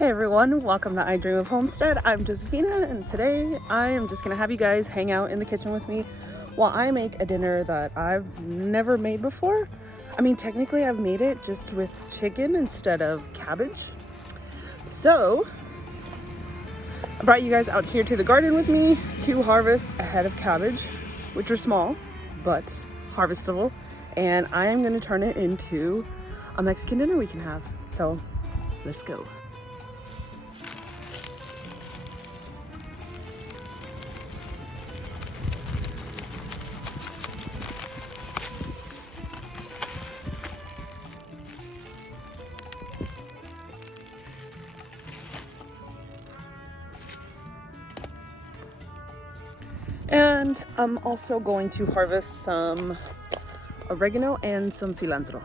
Hey everyone, welcome to I Dream of Homestead. I'm Josephina, and today I am just gonna have you guys hang out in the kitchen with me while I make a dinner that I've never made before. I mean, technically I've made it just with chicken instead of cabbage. So I brought you guys out here to the garden with me to harvest a head of cabbage, which are small but harvestable, and I am gonna turn it into a Mexican dinner we can have. So let's go. And I'm also going to harvest some oregano and some cilantro.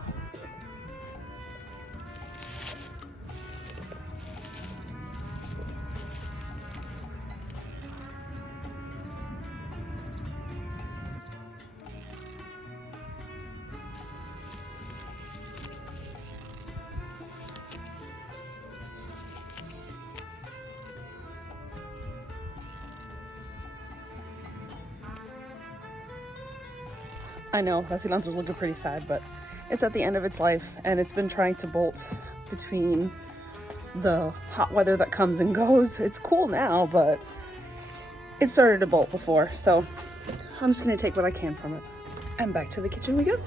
I know that cilantro's looking pretty sad, but it's at the end of its life and it's been trying to bolt between the hot weather that comes and goes. It's cool now, but it started to bolt before, so I'm just gonna take what I can from it. And back to the kitchen we go.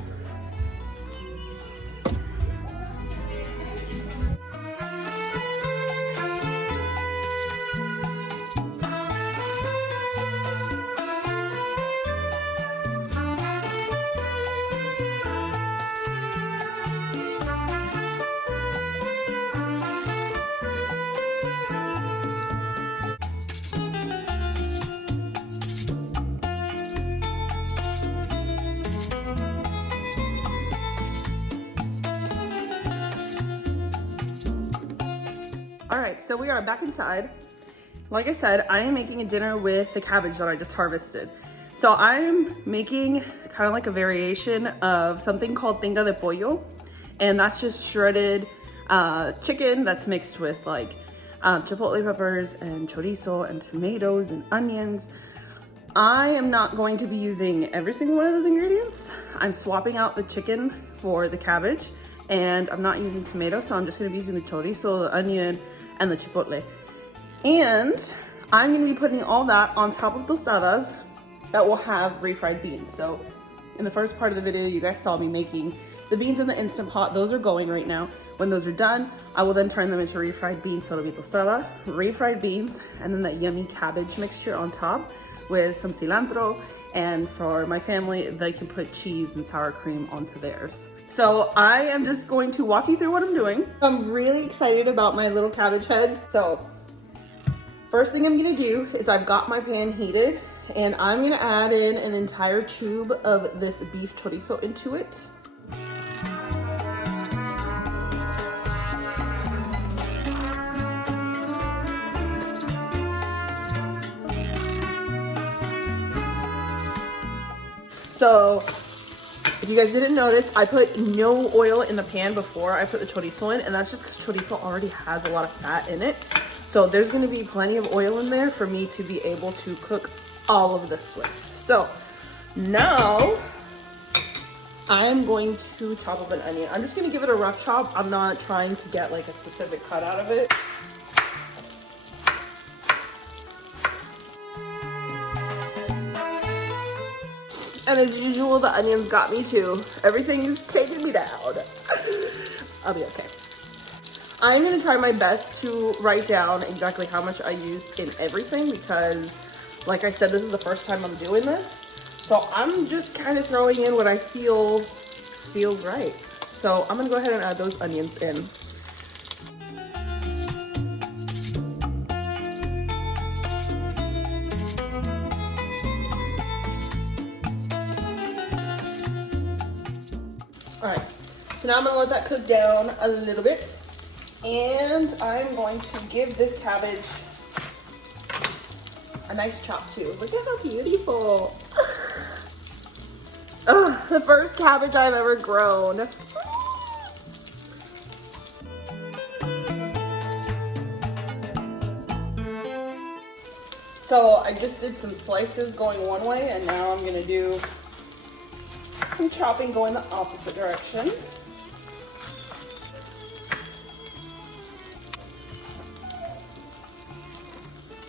All right, so we are back inside. Like I said, I am making a dinner with the cabbage that I just harvested. So I'm making kind of like a variation of something called tinga de pollo. And that's just shredded chicken that's mixed with like chipotle peppers and chorizo and tomatoes and onions. I am not going to be using every single one of those ingredients. I'm swapping out the chicken for the cabbage, and I'm not using tomatoes, so I'm just gonna be using the chorizo, the onion, and the chipotle. And I'm gonna be putting all that on top of tostadas that will have refried beans. So in the first part of the video, you guys saw me making the beans in the Instant Pot. Those are going right now. When those are done, I will then turn them into refried beans. So it'll be tostada, refried beans, and then that yummy cabbage mixture on top with some cilantro. And for my family, they can put cheese and sour cream onto theirs. So I am just going to walk you through what I'm doing. I'm really excited about my little cabbage heads. So first thing I'm gonna do is I've got my pan heated, and I'm gonna add in an entire tube of this beef chorizo into it. So if you guys didn't notice, I put no oil in the pan before I put the chorizo in, and that's just because chorizo already has a lot of fat in it. So there's gonna be plenty of oil in there for me to be able to cook all of this with. So now I'm going to chop up an onion. I'm just gonna give it a rough chop. I'm not trying to get like a specific cut out of it. And as usual, the onions got me too. Everything's taking me down. I'll be okay. I'm gonna try my best to write down exactly how much I used in everything because, like I said, this is the first time I'm doing this. So I'm just kind of throwing in what I feel feels right. So I'm gonna go ahead and add those onions in. All right, so now I'm gonna let that cook down a little bit, and I'm going to give this cabbage a nice chop too. Look at how beautiful. Oh, the first cabbage I've ever grown. So I just did some slices going one way, and now I'm gonna do some chopping going the opposite direction.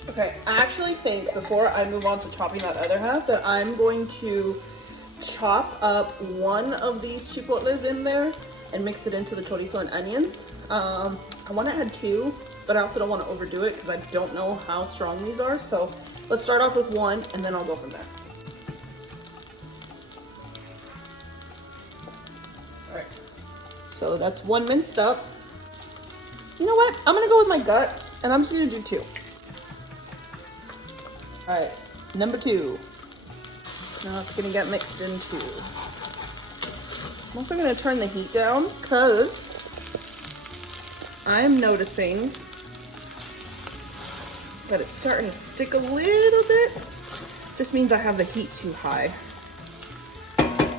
Okay, I actually think before I move on to chopping that other half that I'm going to chop up one of these chipotles in there and mix it into the chorizo and onions. I want to add two, but I also don't want to overdo it because I don't know how strong these are. So let's start off with one and then I'll go from there. All right, so that's one minced up. You know what? I'm gonna go with my gut and I'm just gonna do two. All right, number two. Now it's gonna get mixed in too. I'm also gonna turn the heat down because I'm noticing that it's starting to stick a little bit. This means I have the heat too high.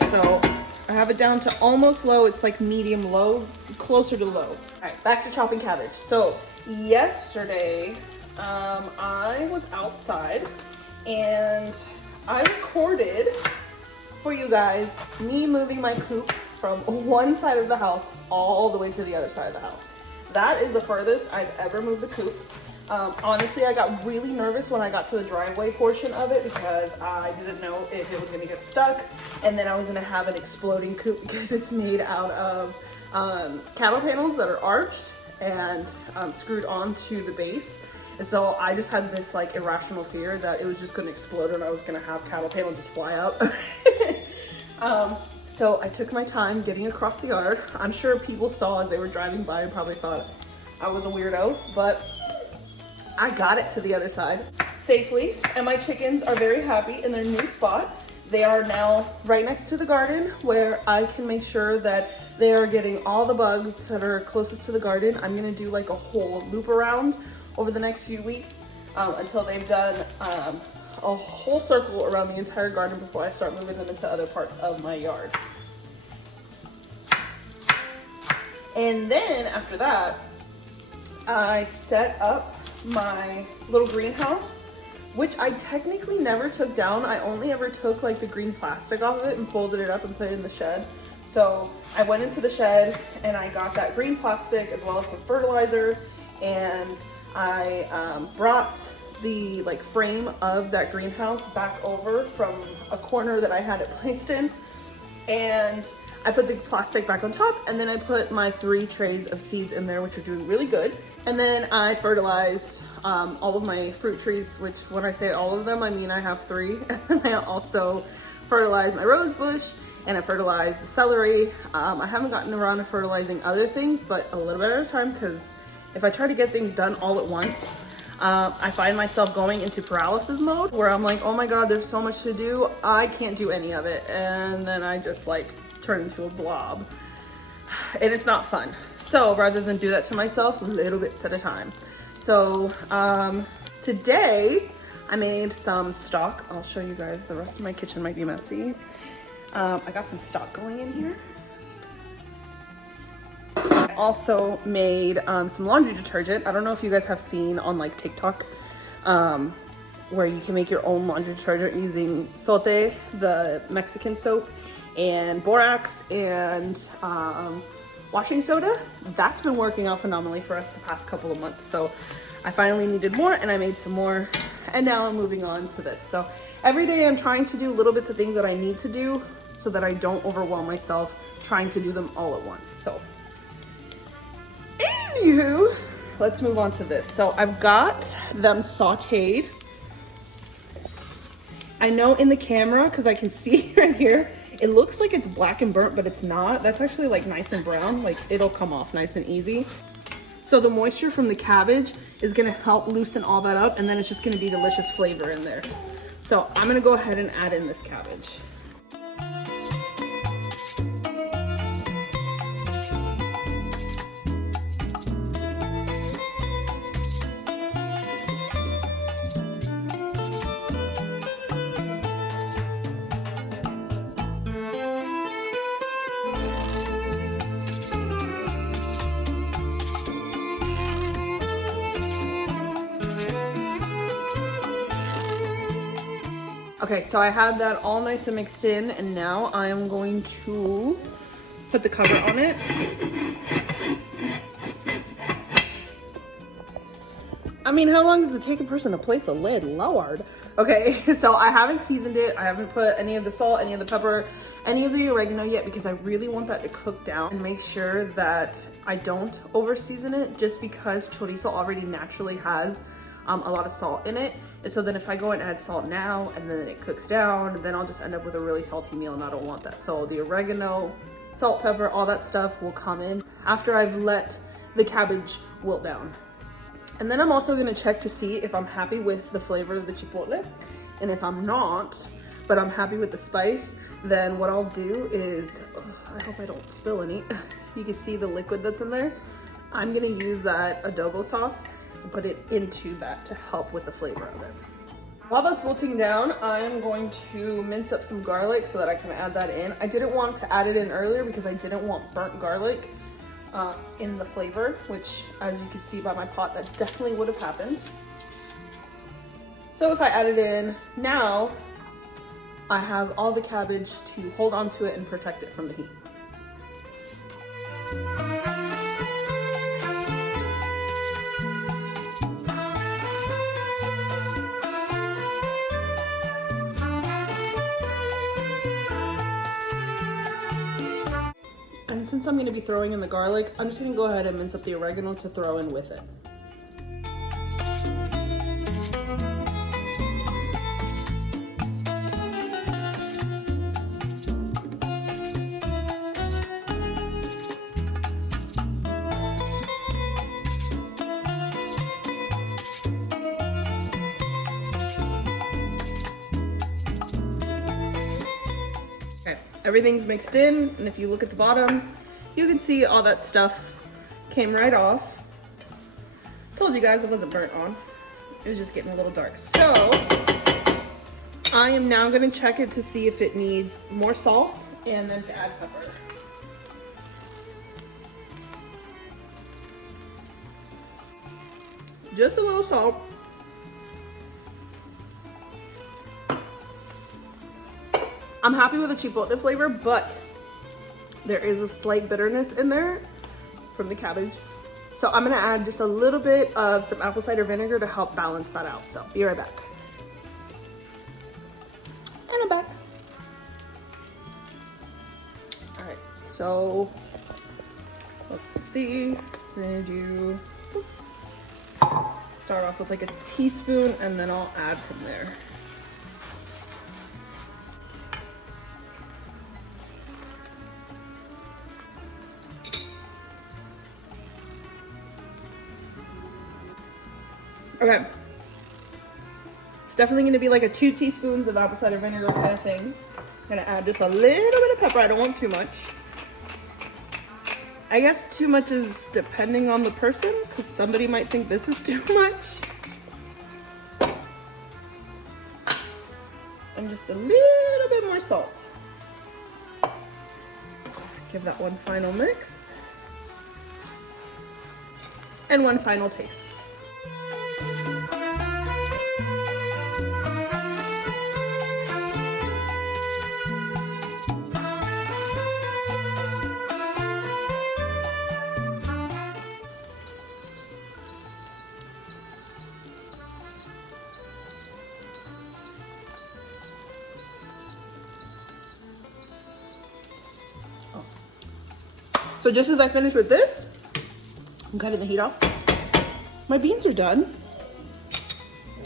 So I have it down to almost low. It's like medium low, closer to low. All right, back to chopping cabbage. So yesterday, I was outside and I recorded for you guys me moving my coop from one side of the house all the way to the other side of the house. That is the furthest I've ever moved the coop. Honestly, I got really nervous when I got to the driveway portion of it because I didn't know if it was gonna get stuck and then I was gonna have an exploding coop because it's made out of cattle panels that are arched and screwed onto the base. And so I just had this like irrational fear that it was just gonna explode and I was gonna have cattle panel just fly out. So I took my time getting across the yard. I'm sure people saw as they were driving by and probably thought I was a weirdo, but I got it to the other side safely. And my chickens are very happy in their new spot. They are now right next to the garden where I can make sure that they are getting all the bugs that are closest to the garden. I'm gonna do like a whole loop around over the next few weeks until they've done a whole circle around the entire garden before I start moving them into other parts of my yard. And then after that, I set up my little greenhouse, which I technically never took down. I only ever took like the green plastic off of it and folded it up and put it in the shed. So I went into the shed and I got that green plastic as well as some fertilizer, and I brought the like frame of that greenhouse back over from a corner that I had it placed in, and I put the plastic back on top, and then I put my 3 trays of seeds in there, which are doing really good. And then I fertilized all of my fruit trees, which when I say all of them, I mean I have 3. And I also fertilized my rose bush and I fertilized the celery. I haven't gotten around to fertilizing other things, but a little bit at a time, because if I try to get things done all at once, I find myself going into paralysis mode where I'm like, oh my God, there's so much to do. I can't do any of it. And then I just like turn into a blob and it's not fun. So rather than do that to myself, little bits at a time. So today I made some stock. I'll show you guys. The rest of my kitchen might be messy. I got some stock going in here. I also made some laundry detergent. I don't know if you guys have seen on like TikTok where you can make your own laundry detergent using sote, the Mexican soap, and borax and washing soda. That's been working out phenomenally for us the past couple of months. So I finally needed more and I made some more, and now I'm moving on to this. So every day I'm trying to do little bits of things that I need to do so that I don't overwhelm myself trying to do them all at once. So anywho, let's move on to this. So I've got them sauteed. I know in the camera, because I can see right here, it looks like it's black and burnt, but it's not. That's actually like nice and brown. Like it'll come off nice and easy. So the moisture from the cabbage is gonna help loosen all that up, and then it's just gonna be delicious flavor in there. So I'm gonna go ahead and add in this cabbage. Okay, so I had that all nice and mixed in, and now I am going to put the cover on it. I mean, how long does it take a person to place a lid? Lord. Okay, so I haven't seasoned it. I haven't put any of the salt, any of the pepper, any of the oregano yet, because I really want that to cook down and make sure that I don't over season it, just because chorizo already naturally has a lot of salt in it. And so then if I go and add salt now and then it cooks down, then I'll just end up with a really salty meal, and I don't want that. So the oregano, salt, pepper, all that stuff will come in after I've let the cabbage wilt down. And then I'm also gonna check to see if I'm happy with the flavor of the chipotle. And if I'm not, but I'm happy with the spice, then what I'll do is, I hope I don't spill any. You can see the liquid that's in there. I'm gonna use that adobo sauce and put it into that to help with the flavor of it. While that's wilting down, I'm going to mince up some garlic so that I can add that in. I didn't want to add it in earlier because I didn't want burnt garlic in the flavor, which as you can see by my pot, that definitely would have happened. So if I add it in now, I have all the cabbage to hold on to it and protect it from the heat. And since I'm going to be throwing in the garlic, I'm just going to go ahead and mince up the oregano to throw in with it. Okay, everything's mixed in, and if you look at the bottom, you can see all that stuff came right off. Told you guys it wasn't burnt on. It was just getting a little dark. So I am now gonna check it to see if it needs more salt and then to add pepper. Just a little salt. I'm happy with the chipotle flavor, but there is a slight bitterness in there from the cabbage. So I'm gonna add just a little bit of some apple cider vinegar to help balance that out. So be right back. And I'm back. All right, so let's see. We're gonna do, start off with like a teaspoon, and then I'll add from there. Okay, it's definitely gonna be like a 2 teaspoons of apple cider vinegar kind of thing. I'm gonna add just a little bit of pepper. I don't want too much. I guess too much is depending on the person, because somebody might think this is too much. And just a little bit more salt. Give that one final mix. And one final taste. So just as I finish with this, I'm cutting the heat off. My beans are done.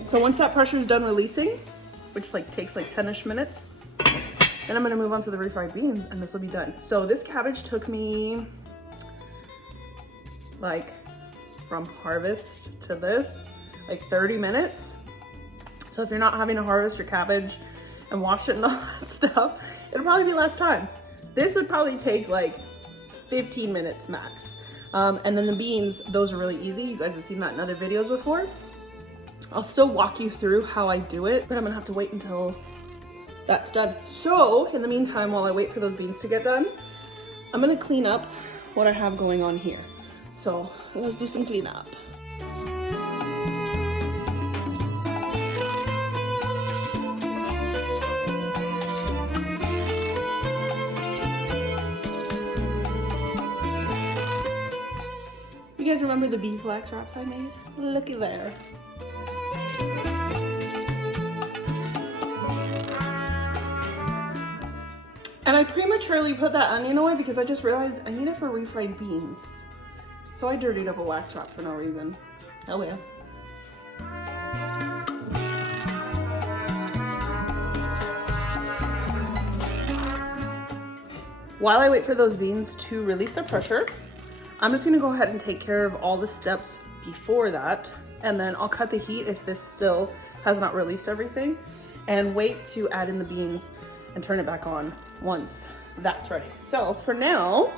So once that pressure is done releasing, which like takes like 10-ish minutes, then I'm gonna move on to the refried beans and this will be done. So this cabbage took me like from harvest to this, like 30 minutes. So if you're not having to harvest your cabbage and wash it and all that stuff, it'll probably be less time. This would probably take like 15 minutes max. And then the beans, those are really easy. You guys have seen that in other videos before. I'll still walk you through how I do it, but I'm gonna have to wait until that's done. So in the meantime, while I wait for those beans to get done, I'm gonna clean up what I have going on here. So let's do some cleanup. You guys remember the beeswax wraps I made? Looky there. And I prematurely put that onion away because I just realized I need it for refried beans. So I dirtied up a wax wrap for no reason. Hell yeah. While I wait for those beans to release their pressure, I'm just gonna go ahead and take care of all the steps before that. And then I'll cut the heat if this still has not released everything, and wait to add in the beans and turn it back on once that's ready. So for now,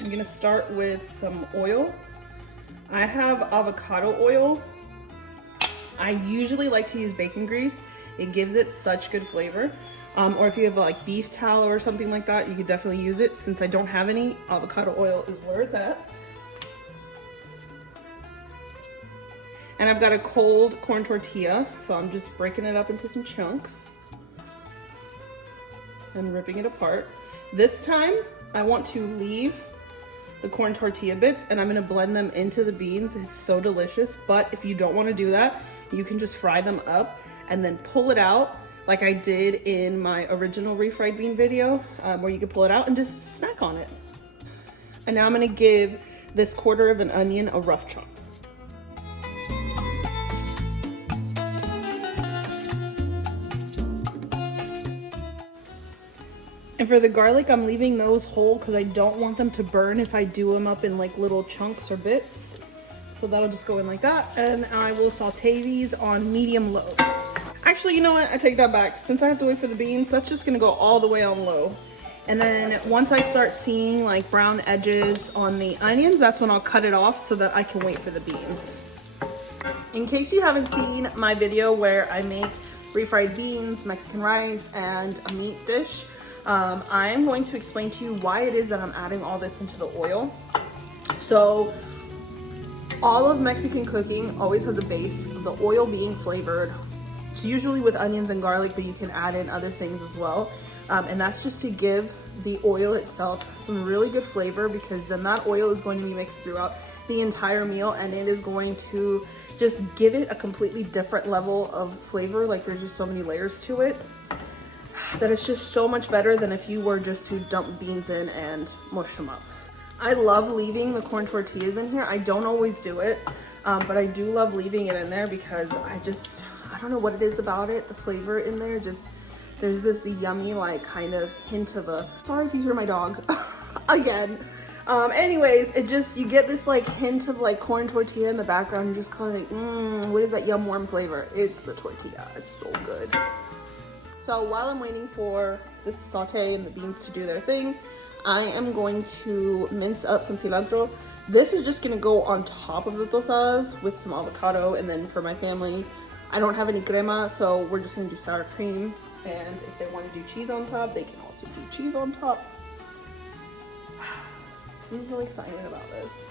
I'm gonna start with some oil. I have avocado oil. I usually like to use bacon grease. It gives it such good flavor. Or if you have like beef tallow or something like that, you could definitely use it. Since I don't have any, avocado oil is where it's at. And I've got a cold corn tortilla, so I'm just breaking it up into some chunks and ripping it apart. This time, I want to leave the corn tortilla bits and I'm gonna blend them into the beans. It's so delicious, but if you don't wanna do that, you can just fry them up and then pull it out like I did in my original refried bean video, where you can pull it out and just snack on it. And now I'm gonna give this quarter of an onion a rough chop. And for the garlic, I'm leaving those whole because I don't want them to burn if I do them up in like little chunks or bits. So that'll just go in like that. And I will saute these on medium low. Actually, you know what? I take that back. Since I have to wait for the beans, that's just gonna go all the way on low. And then once I start seeing like brown edges on the onions, that's when I'll cut it off so that I can wait for the beans. In case you haven't seen my video where I make refried beans, Mexican rice, and a meat dish, I am going to explain to you why it is that I'm adding all this into the oil. So all of Mexican cooking always has a base of the oil being flavored. It's usually with onions and garlic, but you can add in other things as well. And that's just to give the oil itself some really good flavor, because then that oil is going to be mixed throughout the entire meal and it is going to just give it a completely different level of flavor. Like there's just so many layers to it that it's just so much better than if you were just to dump beans in and mush them up. I love leaving the corn tortillas in here. I don't always do it, but I do love leaving it in there because I don't know what it is about it. The flavor in there, just, there's this yummy, like kind of hint of a, sorry if you hear my dog again. Anyways, it just, you get this like hint of like corn tortilla in the background. You're just kind of like, what is that yum warm flavor? It's the tortilla. It's so good. So while I'm waiting for this saute and the beans to do their thing, I am going to mince up some cilantro. This is just gonna go on top of the tostadas with some avocado, and then for my family, I don't have any crema, so we're just gonna do sour cream. And if they want to do cheese on top, they can also do cheese on top. I'm really excited about this.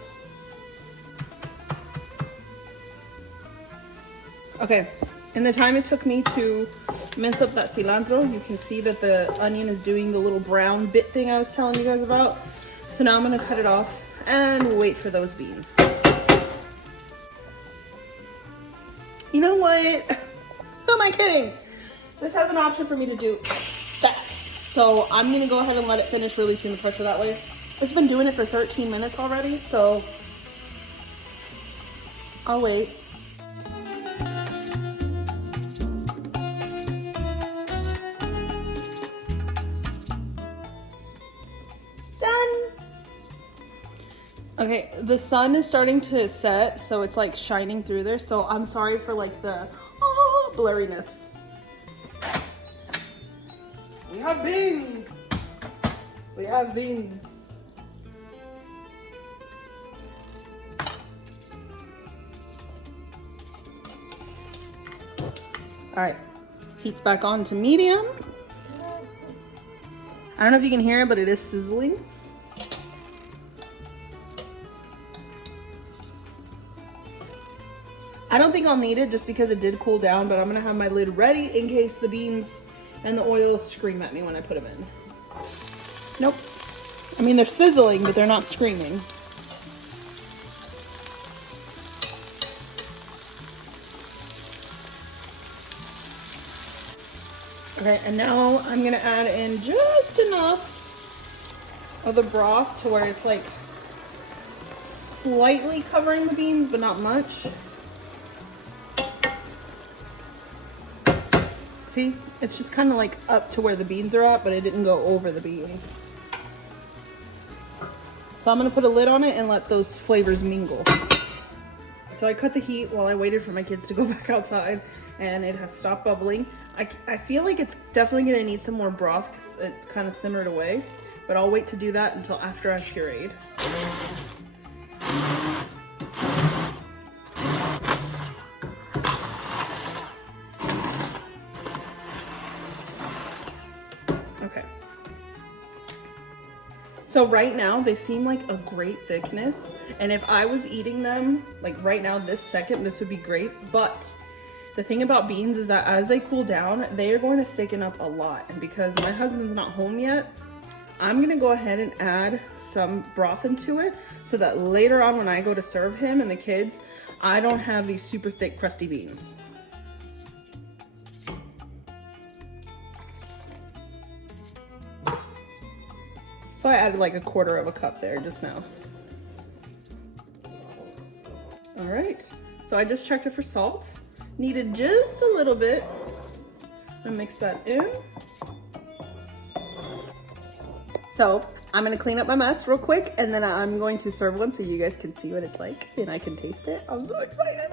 Okay, in the time it took me to mince up that cilantro, you can see that the onion is doing the little brown bit thing I was telling you guys about. So now I'm gonna cut it off and wait for those beans. You know what? Who am I kidding? This has an option for me to do that. So I'm gonna go ahead and let it finish releasing the pressure that way. It's been doing it for 13 minutes already, so I'll wait. Okay, the sun is starting to set, so it's like shining through there. So I'm sorry for like the blurriness. We have beans. We have beans. All right, heat's back on to medium. I don't know if you can hear it, but it is sizzling. I don't think I'll need it just because it did cool down, but I'm gonna have my lid ready in case the beans and the oil scream at me when I put them in. Nope. I mean, they're sizzling, but they're not screaming. Okay, and now I'm gonna add in just enough of the broth to where it's like slightly covering the beans, but not much. See, it's just kind of like up to where the beans are at, but it didn't go over the beans. So I'm gonna put a lid on it and let those flavors mingle. So I cut the heat while I waited for my kids to go back outside, and it has stopped bubbling. I feel like it's definitely gonna need some more broth because it kind of simmered away, but I'll wait to do that until after I've pureed. Okay. So right now they seem like a great thickness, and if I was eating them like right now this second, this would be great. But the thing about beans is that as they cool down, they are going to thicken up a lot. And because my husband's not home yet, I'm gonna go ahead and add some broth into it so that later on when I go to serve him and the kids, I don't have these super thick crusty beans. So I added like 1/4 of a cup there just now. All right, so I just checked it for salt. Needed just a little bit. And mix that in. So I'm gonna clean up my mess real quick, and then I'm going to serve one so you guys can see what it's like and I can taste it. I'm so excited.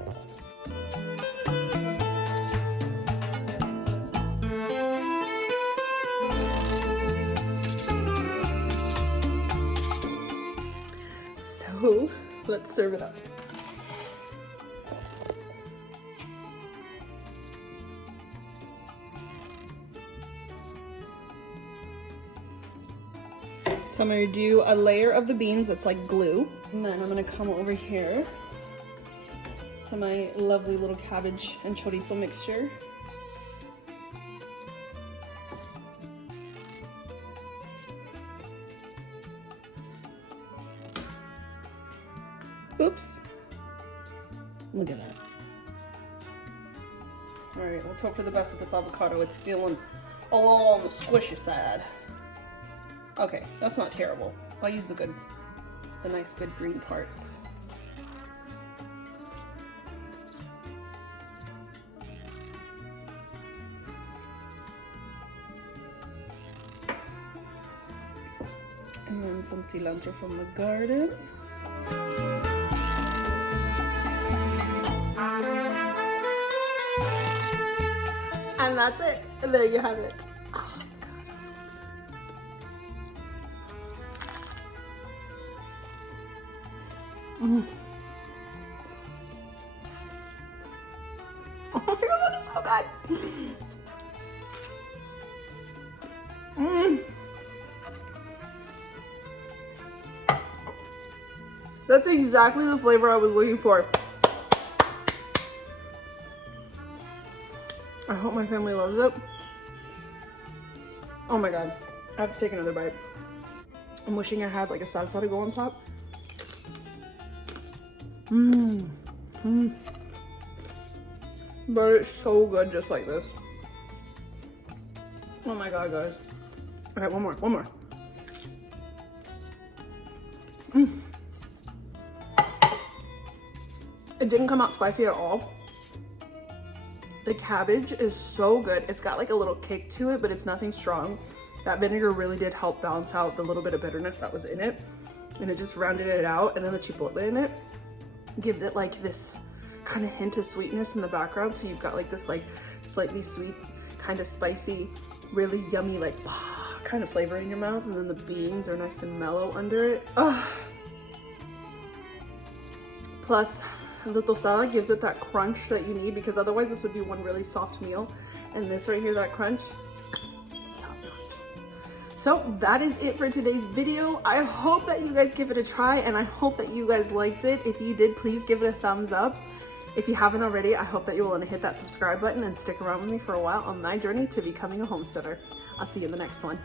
So let's serve it up. So I'm gonna do a layer of the beans that's like glue. And then I'm gonna come over here to my lovely little cabbage and chorizo mixture. Oops. Look at that. All right, let's hope for the best with this avocado. It's feeling a little on the squishy side. Okay, that's not terrible. I'll use the nice good green parts. And then some cilantro from the garden. And that's it. And there you have it. Oh my God, I'm so excited. Oh my God, that's so good. That's exactly the flavor I was looking for. I hope my family loves it. Oh my God, I have to take another bite. I'm wishing I had like a salsa to go on top. But it's so good just like this. Oh my God, guys. Okay, one more. It didn't come out spicy at all. The cabbage is so good. It's got like a little kick to it, but it's nothing strong. That vinegar really did help balance out the little bit of bitterness that was in it. And it just rounded it out. And then the chipotle in it gives it like this kind of hint of sweetness in the background. So you've got like this like slightly sweet, kind of spicy, really yummy like kind of flavor in your mouth. And then the beans are nice and mellow under it. Plus, the tostada gives it that crunch that you need, because otherwise this would be one really soft meal. And this right here, that crunch, top notch. So that is it for today's video. I hope that you guys give it a try, and I hope that you guys liked it. If you did, please give it a thumbs up. If you haven't already, I hope that you're willing to hit that subscribe button and stick around with me for a while on my journey to becoming a homesteader. I'll see you in the next one.